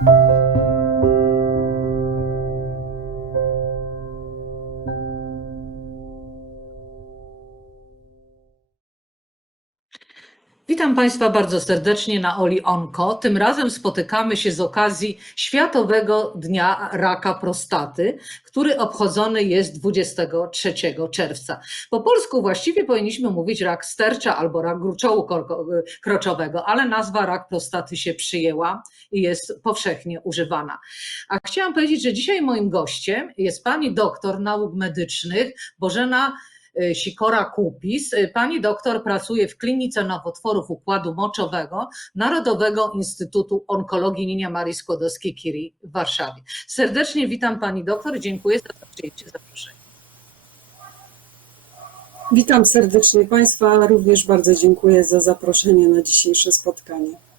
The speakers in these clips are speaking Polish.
Witam Państwa bardzo serdecznie na Oli Onko. Tym razem spotykamy się z okazji Światowego Dnia Raka Prostaty, który obchodzony jest 23 czerwca. Po polsku właściwie powinniśmy mówić rak stercza albo rak gruczołu kroczowego, ale nazwa rak prostaty się przyjęła i jest powszechnie używana. A chciałam powiedzieć, że dzisiaj moim gościem jest pani doktor nauk medycznych Bożena y, Sikora-Kupis. Y, Pani doktor pracuje w Klinice Nowotworów Układu Moczowego Narodowego Instytutu Onkologii Ninia Marii Skłodowskiej-Curie w Warszawie. Serdecznie witam Pani doktor dziękuję za przyjęcie zaproszenia. Witam serdecznie Państwa, również bardzo dziękuję za zaproszenie na dzisiejsze spotkanie.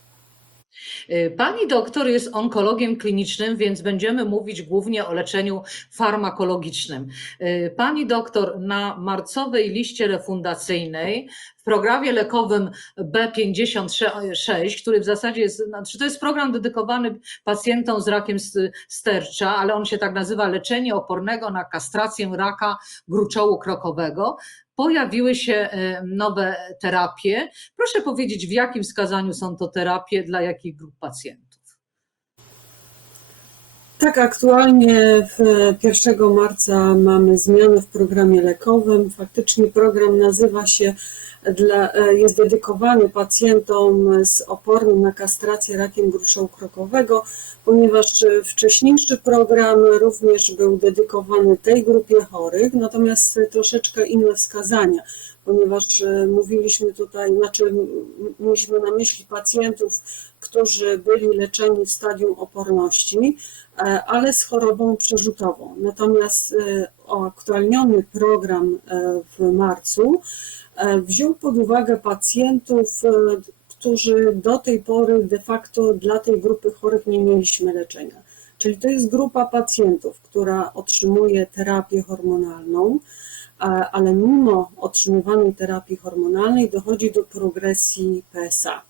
Y, Pani doktor jest onkologiem klinicznym, więc będziemy mówić głównie o leczeniu farmakologicznym. Y, Pani doktor na marcowej liście refundacyjnej w programie lekowym B56, który w zasadzie jest, znaczy to jest program dedykowany pacjentom z rakiem st- stercza, ale on się tak nazywa leczenie opornego na kastrację raka gruczołu krokowego. Pojawiły się e, nowe terapie. Proszę powiedzieć, w jakim wskazaniu są to terapie, dla jakich grup pacjentów? Tak, aktualnie w 1 marca mamy zmiany w programie lekowym. Faktycznie program nazywa się, dla, jest dedykowany pacjentom z opornym na kastrację rakiem gruczołu krokowego, ponieważ wcześniejszy program również był dedykowany tej grupie chorych, natomiast troszeczkę inne wskazania, ponieważ e, mówiliśmy tutaj, znaczy mieliśmy na myśli pacjentów, którzy byli leczeni w stadium oporności, e, ale z chorobą przerzutową. Natomiast e, aktualniony program w marcu wziął pod uwagę pacjentów, którzy do tej pory de facto dla tej grupy chorych nie mieliśmy leczenia. Czyli to jest grupa pacjentów, która otrzymuje terapię hormonalną, ale mimo otrzymywanej terapii hormonalnej dochodzi do progresji PSA.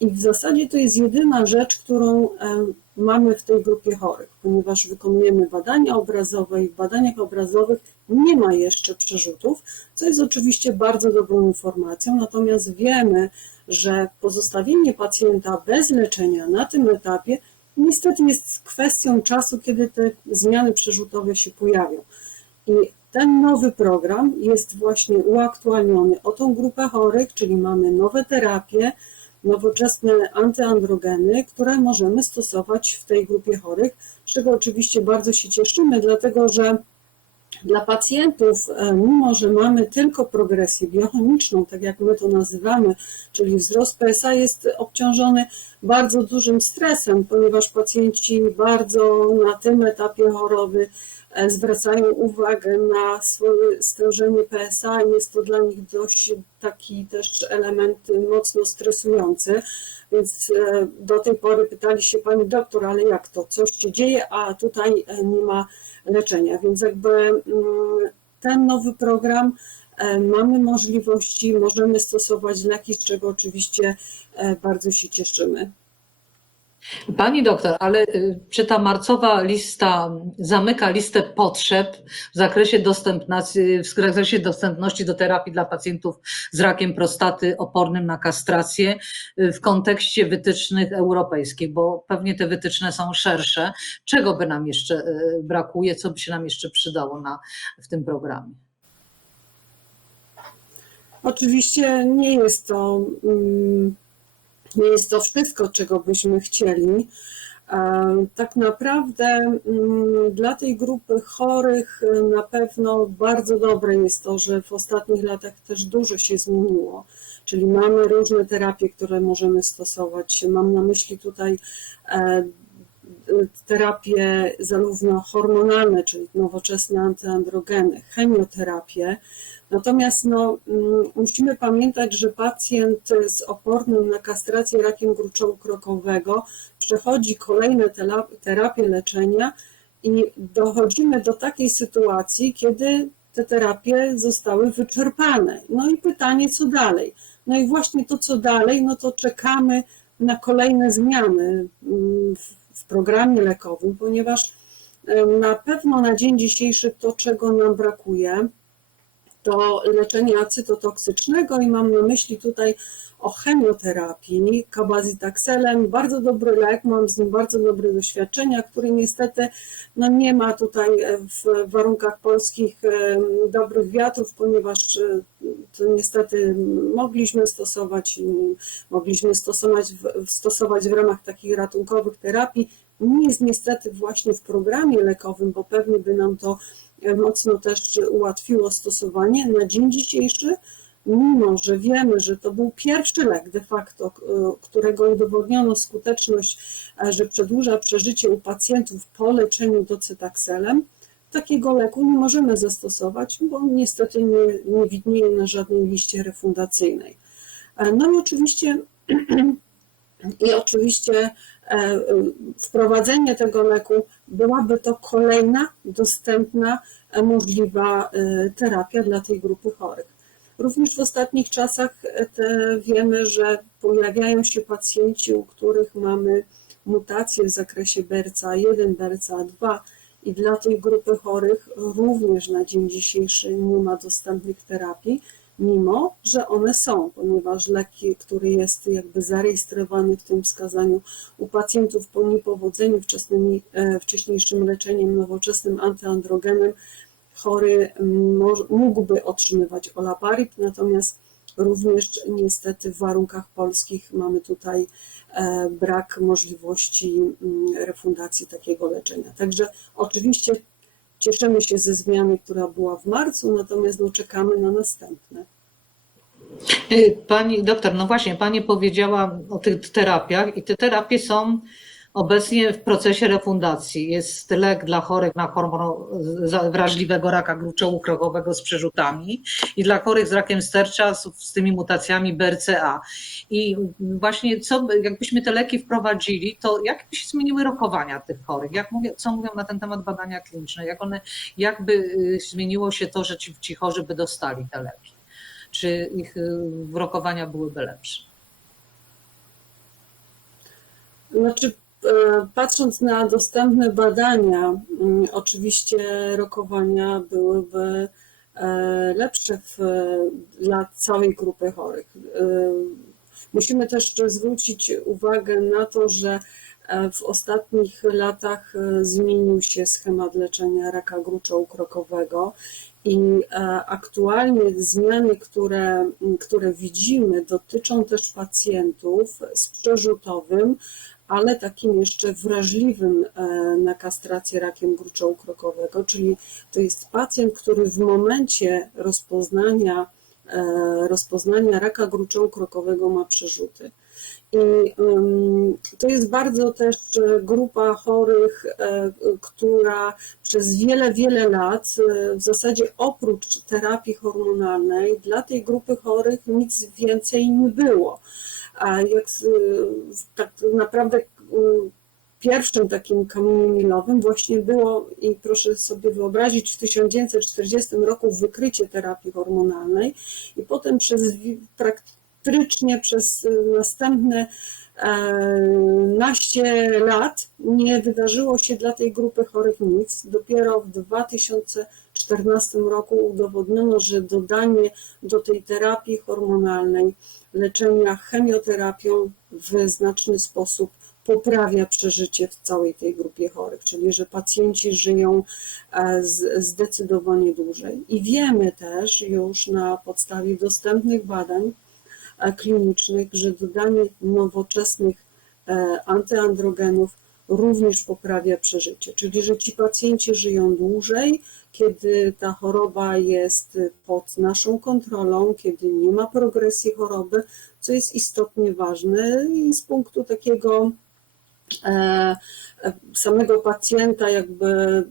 I w zasadzie to jest jedyna rzecz, którą em, mamy w tej grupie chorych, ponieważ wykonujemy badania obrazowe i w badaniach obrazowych nie ma jeszcze przerzutów, co jest oczywiście bardzo dobrą informacją, natomiast wiemy, że pozostawienie pacjenta bez leczenia na tym etapie niestety jest kwestią czasu, kiedy te zmiany przerzutowe się pojawią. I ten nowy program jest właśnie uaktualniony. O tą grupę chorych, czyli mamy nowe terapie, nowoczesne antyandrogeny, które możemy stosować w tej grupie chorych, z czego oczywiście bardzo się cieszymy, dlatego że dla pacjentów, e, mimo że mamy tylko progresję biochemiczną, tak jak my to nazywamy, czyli wzrost PSA jest obciążony bardzo dużym stresem, ponieważ pacjenci bardzo na tym etapie choroby zwracają uwagę na swoje stężenie PSA i jest to dla nich dość taki też element mocno stresujący. Więc e, do tej pory pytali się pani doktor, ale jak to, coś się dzieje, a tutaj e, nie ma leczenia. Więc jakby mm, ten nowy program e, mamy możliwości, możemy stosować leki, z czego oczywiście e, bardzo się cieszymy. Pani doktor, ale y, czy ta marcowa lista zamyka listę potrzeb w zakresie, w zakresie dostępności do terapii dla pacjentów z rakiem prostaty opornym na kastrację y, w kontekście wytycznych europejskich, bo pewnie te wytyczne są szersze. Czego by nam jeszcze y, brakuje, co by się nam jeszcze przydało na, w tym programie? Oczywiście nie jest to, mm, nie jest to wszystko, czego byśmy chcieli. Tak naprawdę mm, dla tej grupy chorych e, na pewno bardzo dobre jest to, że w ostatnich latach też dużo się zmieniło. Czyli mamy różne terapie, które możemy stosować. Mam na myśli tutaj e, terapie zarówno hormonalne, czyli nowoczesne antyandrogeny, chemioterapię. Natomiast no, mm, musimy pamiętać, że pacjent z opornym na kastrację rakiem gruczołu krokowego przechodzi kolejne terapie leczenia i dochodzimy do takiej sytuacji, kiedy te terapie zostały wyczerpane. No i pytanie, co dalej? No i właśnie to, co dalej, no to czekamy na kolejne zmiany mm, w- w programie lekowym, ponieważ e, na pewno na dzień dzisiejszy to, czego nam brakuje, to leczenie acytotoksycznego i mam na myśli tutaj o chemioterapii kabazitaxelem. Bardzo dobry lek, mam z nim bardzo dobre doświadczenia, który niestety no nie ma tutaj e, w warunkach polskich e, dobrych wiatrów, ponieważ e, to niestety mogliśmy stosować, mogliśmy stosować stosować w ramach takich ratunkowych terapii. Nie jest niestety właśnie w programie lekowym, bo pewnie by nam to mocno też ułatwiło stosowanie. Na dzień dzisiejszy, mimo że wiemy, że to był pierwszy lek de facto, k- którego udowodniono skuteczność, e, że przedłuża przeżycie u pacjentów po leczeniu docytakselem, takiego leku nie możemy zastosować, bo niestety nie, nie widnieje na żadnej liście refundacyjnej. E, No i oczywiście i oczywiście e, wprowadzenie tego leku byłaby to kolejna dostępna, e, możliwa e, terapia dla tej grupy chorych. Również w ostatnich czasach e, wiemy, że pojawiają się pacjenci, u których mamy mutacje w zakresie BRCA1, BRCA2 i dla tej grupy chorych również na dzień dzisiejszy nie ma dostępnych terapii, mimo że one są, ponieważ lek, który jest jakby zarejestrowany w tym wskazaniu u pacjentów po niepowodzeniu wczesnymi, e, wcześniejszym leczeniem nowoczesnym antyandrogenem, chory mógłby otrzymywać olaparib, natomiast również niestety w warunkach polskich mamy tutaj e, brak możliwości mm, refundacji takiego leczenia. Także oczywiście cieszymy się ze zmiany, która była w marcu, natomiast no, czekamy na następne. Y, Pani doktor, no właśnie, Pani powiedziała o tych terapiach i te terapie są obecnie w procesie refundacji. Jest lek dla chorych na hormon wrażliwego raka gruczołu krokowego z przerzutami i dla chorych z rakiem stercza z, tymi mutacjami BRCA. I właśnie co, by- jakbyśmy te leki wprowadzili, to jak by się zmieniły rokowania tych chorych? Jak mówię, co mówią na ten temat badania kliniczne? Jak one, jakby y, zmieniło się to, że ci, ci chorzy by dostali te leki? czy ich y, rokowania byłyby lepsze. Znaczy, patrząc na dostępne badania, mm, oczywiście rokowania byłyby e, lepsze w, dla całej grupy chorych. E, Musimy też zwrócić uwagę na to, że e, w ostatnich latach e, zmienił się schemat leczenia raka gruczołu krokowego i e, aktualnie zmiany, które, które widzimy, dotyczą też pacjentów z przerzutowym, ale takim jeszcze wrażliwym e, na kastrację rakiem gruczołu krokowego, czyli to jest pacjent, który w momencie rozpoznania, e, rozpoznania raka gruczołu krokowego ma przerzuty. I to jest bardzo też e, grupa chorych, e, która przez wiele, wiele lat, e, w zasadzie oprócz terapii hormonalnej, dla tej grupy chorych nic więcej nie było. A jak tak naprawdę pierwszym takim kamieniem milowym właśnie było, i proszę sobie wyobrazić, w 1940 roku wykrycie terapii hormonalnej i potem przez wi- praktycznie przez y, następne e, naście lat nie wydarzyło się dla tej grupy chorych nic. Dopiero w 2014 roku udowodniono, że dodanie do tej terapii hormonalnej leczenia chemioterapią w znaczny sposób poprawia przeżycie w całej tej grupie chorych, czyli że pacjenci żyją e, zdecydowanie dłużej. I wiemy też już na podstawie dostępnych badań klinicznych, że dodanie nowoczesnych e, antyandrogenów również poprawia przeżycie, czyli że ci pacjenci żyją dłużej, kiedy ta choroba jest pod naszą kontrolą, kiedy nie ma progresji choroby, co jest istotnie ważne i z punktu takiego e, e, samego pacjenta, jakby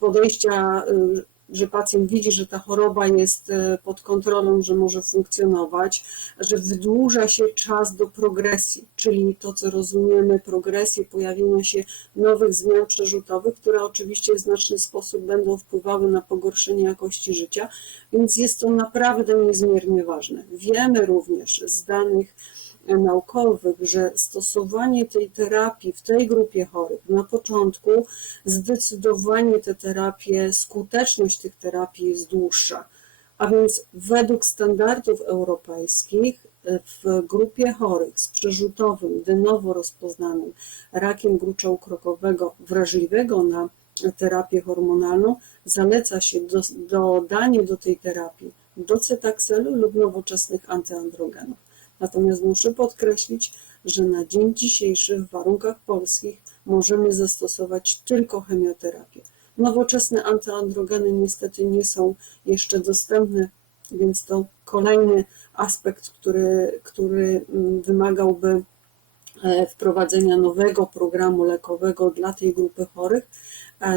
podejścia, y, że pacjent widzi, że ta choroba jest e, pod kontrolą, że może funkcjonować, że wydłuża się czas do progresji, czyli to, co rozumiemy, progresję, pojawienia się nowych zmian przerzutowych, które oczywiście w znaczny sposób będą wpływały na pogorszenie jakości życia, więc jest to naprawdę niezmiernie ważne. Wiemy również z danych naukowych, że stosowanie tej terapii w tej grupie chorych na początku zdecydowanie te terapie, skuteczność tych terapii jest dłuższa. A więc według standardów europejskich w grupie chorych z przerzutowym, de novo rozpoznanym rakiem gruczołu krokowego wrażliwego na terapię hormonalną, zaleca się do, dodanie do tej terapii docetakselu lub nowoczesnych antyandrogenów. Natomiast muszę podkreślić, że na dzień dzisiejszy w warunkach polskich możemy zastosować tylko chemioterapię. Nowoczesne antyandrogeny niestety nie są jeszcze dostępne, więc to kolejny aspekt, który, który wymagałby wprowadzenia nowego programu lekowego dla tej grupy chorych.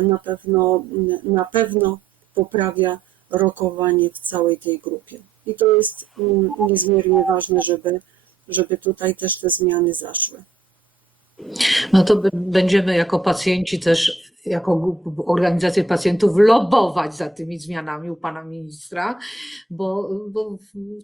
Na pewno, na pewno poprawia rokowanie w całej tej grupie. I to jest niezmiernie ważne, żeby, żeby tutaj też te zmiany zaszły. No to będziemy jako pacjenci też, jako organizacje pacjentów lobować za tymi zmianami u pana ministra, bo, bo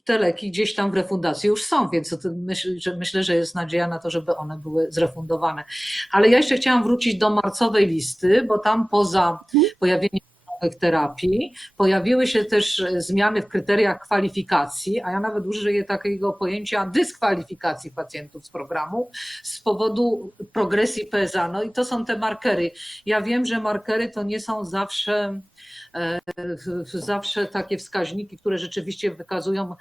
te leki gdzieś tam w refundacji już są, więc myślę że, myślę, że jest nadzieja na to, żeby one były zrefundowane. Ale ja jeszcze chciałam wrócić do marcowej listy, bo tam poza pojawieniem nowych terapii. Pojawiły się też zmiany w kryteriach kwalifikacji, a ja nawet użyję takiego pojęcia dyskwalifikacji pacjentów z programu z powodu progresji PSA. No i to są te markery. Ja wiem, że markery to nie są zawsze zawsze takie wskaźniki, które rzeczywiście wykazują,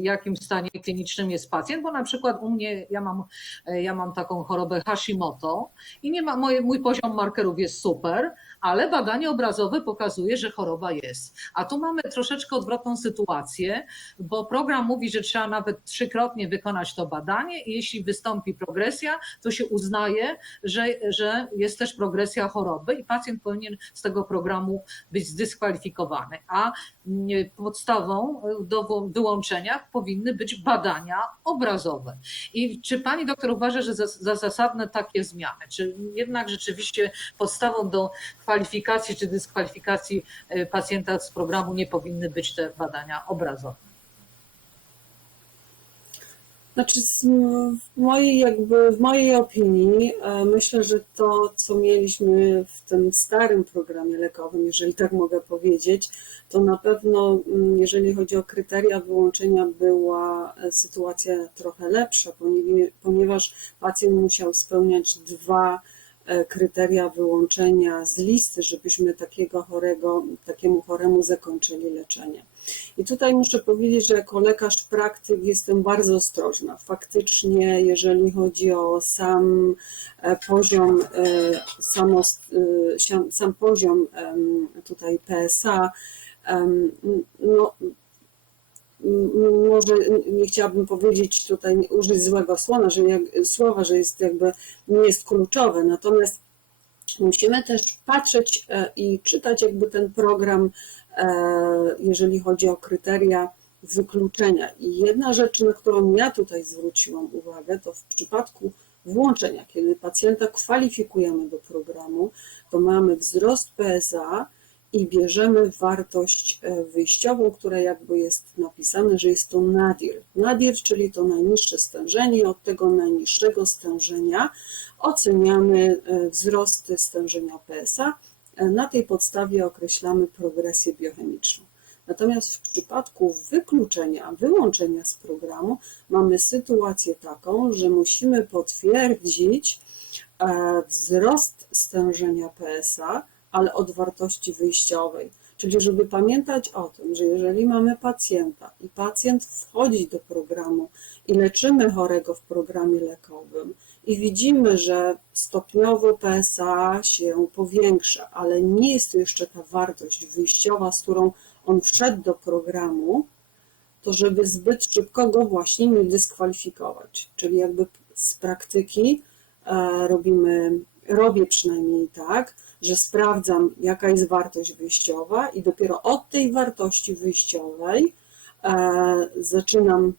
w jakim stanie klinicznym jest pacjent, bo na przykład u mnie ja mam, ja mam taką chorobę Hashimoto i nie ma, moje, mój poziom markerów jest super, ale badanie obrazowe pokazuje, że choroba jest. A tu mamy troszeczkę odwrotną sytuację, bo program mówi, że trzeba nawet trzykrotnie wykonać to badanie i jeśli wystąpi progresja, to się uznaje, że, że jest też progresja choroby i pacjent powinien z tego programu być zdyskwalifikowany. A podstawą do wyłączenia powinny być badania obrazowe. I czy pani doktor uważa, że za, za zasadne takie zmiany? Czy jednak rzeczywiście podstawą do kwalifikacji czy dyskwalifikacji pacjenta z programu nie powinny być te badania obrazowe? Znaczy, w mojej, jakby, w mojej opinii, myślę, że to, co mieliśmy w tym starym programie lekowym, jeżeli tak mogę powiedzieć, to na pewno, jeżeli chodzi o kryteria wyłączenia, była sytuacja trochę lepsza, ponieważ pacjent musiał spełniać dwa kryteria wyłączenia z listy, żebyśmy takiego chorego, takiemu choremu zakończyli leczenie. I tutaj muszę powiedzieć, że jako lekarz praktyk jestem bardzo ostrożna. Faktycznie, jeżeli chodzi o sam poziom, samo, sam poziom tutaj PSA, no, może nie chciałabym powiedzieć tutaj, użyć złego słowa, że, jak, słowa, że jest jakby nie jest kluczowe, natomiast musimy też patrzeć i czytać jakby ten program, jeżeli chodzi o kryteria wykluczenia. I jedna rzecz, na którą ja tutaj zwróciłam uwagę, to w przypadku włączenia, kiedy pacjenta kwalifikujemy do programu, to mamy wzrost PSA, i bierzemy wartość wyjściową, która jakby jest napisane, że jest to nadir. Nadir, czyli to najniższe stężenie, od tego najniższego stężenia oceniamy wzrosty stężenia PSA. Na tej podstawie określamy progresję biochemiczną. Natomiast w przypadku wykluczenia, wyłączenia z programu mamy sytuację taką, że musimy potwierdzić wzrost stężenia PSA, ale od wartości wyjściowej. Czyli żeby pamiętać o tym, że jeżeli mamy pacjenta i pacjent wchodzi do programu i leczymy chorego w programie lekowym i widzimy, że stopniowo PSA się powiększa, ale nie jest to jeszcze ta wartość wyjściowa, z którą on wszedł do programu, to żeby zbyt szybko go właśnie nie dyskwalifikować. Czyli jakby z praktyki robimy, robię przynajmniej tak, że sprawdzam, jaka jest wartość wyjściowa, i dopiero od tej wartości wyjściowej zaczynam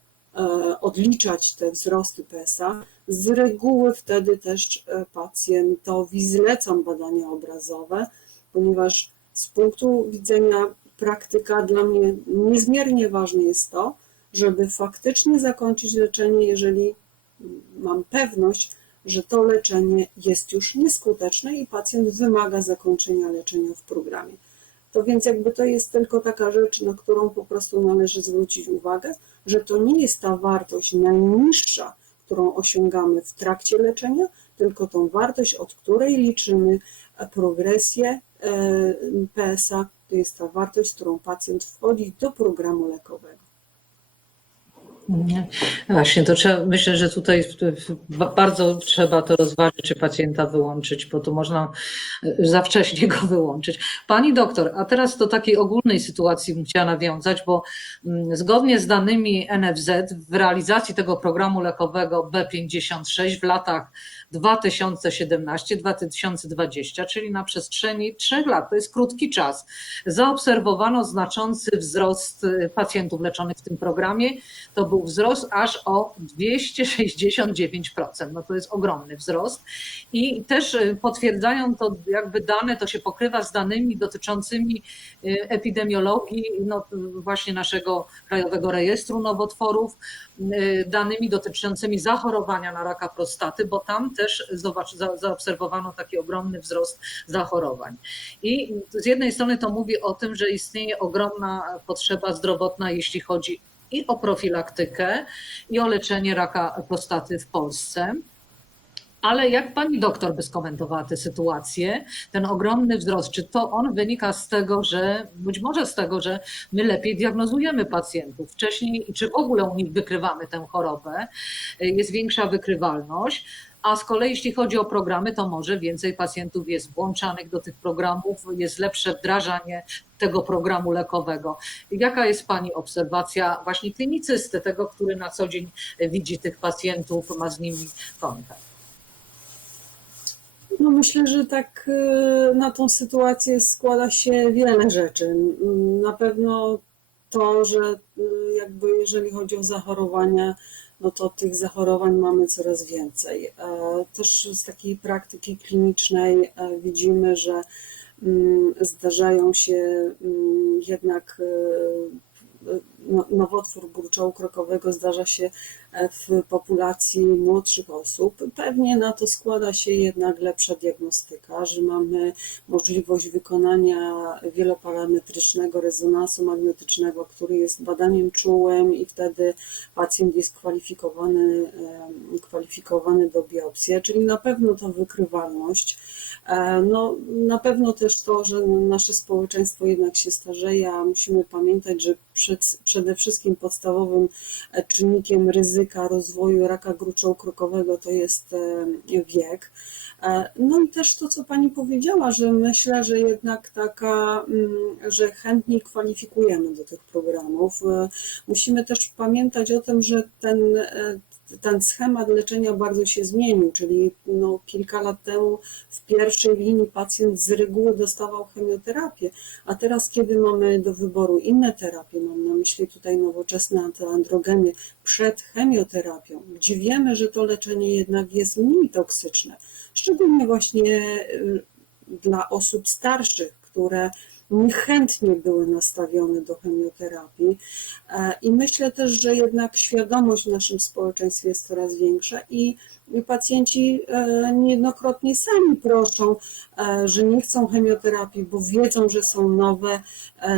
odliczać te wzrosty PSA. Z reguły wtedy też pacjentowi zlecam badania obrazowe, ponieważ z punktu widzenia praktyka dla mnie niezmiernie ważne jest to, żeby faktycznie zakończyć leczenie, jeżeli mam pewność, że to leczenie jest już nieskuteczne i pacjent wymaga zakończenia leczenia w programie. To więc jakby to jest tylko taka rzecz, na którą po prostu należy zwrócić uwagę, że to nie jest ta wartość najniższa, którą osiągamy w trakcie leczenia, tylko tą wartość, od której liczymy progresję e, PSA, to jest ta wartość, z którą pacjent wchodzi do programu lekowego. Nie. Właśnie, to trzeba, myślę, że tutaj ba- bardzo trzeba to rozważyć, czy pacjenta wyłączyć, bo tu można e, za wcześnie go wyłączyć. Pani doktor, a teraz do takiej ogólnej sytuacji bym chciała nawiązać, bo mm, zgodnie z danymi NFZ w realizacji tego programu lekowego B56 w latach 2017-2020, czyli na przestrzeni trzech lat, to jest krótki czas, zaobserwowano znaczący wzrost y, pacjentów leczonych w tym programie. To był wzrost aż o 269%. No to jest ogromny wzrost. I też y, potwierdzają to jakby dane, to się pokrywa z danymi dotyczącymi y, epidemiologii, no właśnie naszego Krajowego Rejestru Nowotworów, danymi dotyczącymi zachorowania na raka prostaty, bo tam też zobacz, za, zaobserwowano taki ogromny wzrost zachorowań. I z jednej strony to mówi o tym, że istnieje ogromna potrzeba zdrowotna, jeśli chodzi i o profilaktykę, i o leczenie raka prostaty w Polsce. Ale jak pani doktor by skomentowała tę sytuację, ten ogromny wzrost, czy to on wynika z tego, że być może z tego, że my lepiej diagnozujemy pacjentów wcześniej, czy w ogóle u nich wykrywamy tę chorobę, jest większa wykrywalność, a z kolei jeśli chodzi o programy, to może więcej pacjentów jest włączanych do tych programów, jest lepsze wdrażanie tego programu lekowego. Jaka jest Pani obserwacja właśnie klinicysty, tego, który na co dzień widzi tych pacjentów, ma z nimi kontakt? No myślę, że tak y, na tą sytuację składa się wiele rzeczy. Na pewno to, że y, jakby jeżeli chodzi o zachorowania, no to tych zachorowań mamy coraz więcej. E, Też z takiej praktyki klinicznej e, widzimy, że mm, zdarzają się mm, jednak e, no- nowotwór gruczołu krokowego zdarza się w populacji młodszych osób. Pewnie na to składa się jednak lepsza diagnostyka, że mamy możliwość wykonania wieloparametrycznego rezonansu magnetycznego, który jest badaniem czułym i wtedy pacjent jest kwalifikowany, kwalifikowany do biopsji, czyli na pewno to wykrywalność. E, No, na pewno też to, że nasze społeczeństwo jednak się starzeje, a musimy pamiętać, że przed, przede wszystkim podstawowym e, czynnikiem ryzyka rozwoju raka gruczołu krokowego to jest e, wiek. E, No i też to, co Pani powiedziała, że myślę, że jednak taka, mm, że chętniej kwalifikujemy do tych programów. E, Musimy też pamiętać o tym, że ten, ten schemat leczenia bardzo się zmienił, czyli no, kilka lat temu w pierwszej linii pacjent z reguły dostawał chemioterapię, a teraz, kiedy mamy do wyboru inne terapie, mam na myśli tutaj nowoczesne antyandrogeny przed chemioterapią, gdzie wiemy, że to leczenie jednak jest mniej toksyczne, szczególnie właśnie y, dla osób starszych, które niechętnie były nastawione do chemioterapii. E, I myślę też, że jednak świadomość w naszym społeczeństwie jest coraz większa i pacjenci e, niejednokrotnie sami proszą, e, że nie chcą chemioterapii, bo wiedzą, że są nowe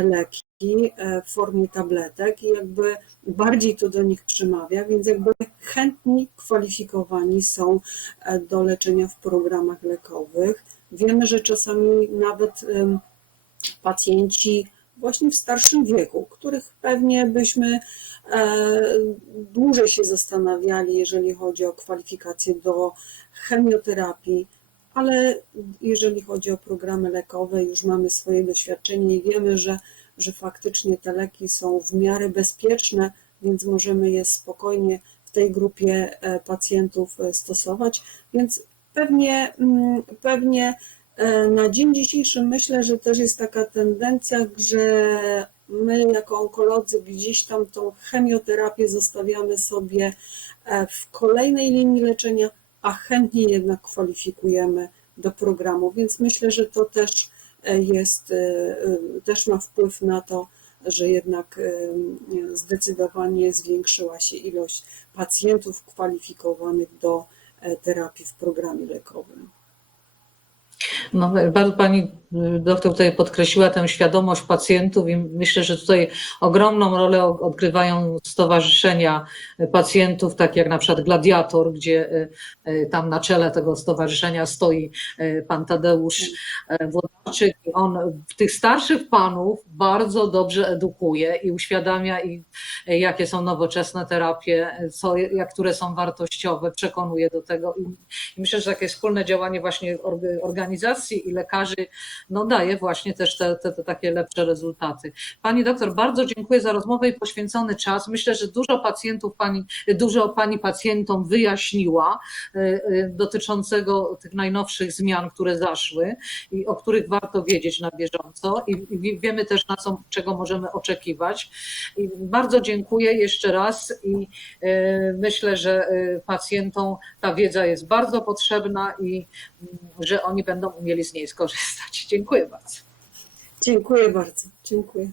leki w formie tabletek i jakby bardziej to do nich przemawia, więc jakby chętni kwalifikowani są do leczenia w programach lekowych. Wiemy, że czasami nawet pacjenci właśnie w starszym wieku, których pewnie byśmy e, dłużej się zastanawiali, jeżeli chodzi o kwalifikacje do chemioterapii, ale jeżeli chodzi o programy lekowe, już mamy swoje doświadczenie i wiemy, że, że faktycznie te leki są w miarę bezpieczne, więc możemy je spokojnie w tej grupie e, pacjentów e, stosować. Więc pewnie, mm, pewnie Na dzień dzisiejszy myślę, że też jest taka tendencja, że my jako onkolodzy gdzieś tam tą chemioterapię zostawiamy sobie e, w kolejnej linii leczenia, a chętnie jednak kwalifikujemy do programu, więc myślę, że to też e, jest, e, też ma wpływ na to, że jednak zdecydowanie zwiększyła się ilość pacjentów kwalifikowanych do e, terapii w programie lekowym. No, bardzo pani y, doktor tutaj podkreśliła tę świadomość pacjentów i myślę, że tutaj ogromną rolę odgrywają stowarzyszenia pacjentów, tak jak na przykład Gladiator, gdzie y, y, tam na czele tego stowarzyszenia stoi pan Tadeusz Włodarczyk. On tych starszych panów bardzo dobrze edukuje i uświadamia, i y, jakie są nowoczesne terapie, co, jak, które są wartościowe, przekonuje do tego. I myślę, że takie wspólne działanie właśnie org- organizacji i lekarzy no daje właśnie też te, te, te takie lepsze rezultaty. Pani doktor, bardzo dziękuję za rozmowę i poświęcony czas. Myślę, że dużo pacjentów pani, dużo pani pacjentom wyjaśniła y, y, dotyczącego tych najnowszych zmian, które zaszły i o których warto wiedzieć na bieżąco i, wiemy też na co, czego możemy oczekiwać. I bardzo dziękuję jeszcze raz i y, myślę, że pacjentom ta wiedza jest bardzo potrzebna i mm, że oni będą umieli z niej skorzystać. Dziękuję bardzo. Dziękuję bardzo. Dziękuję.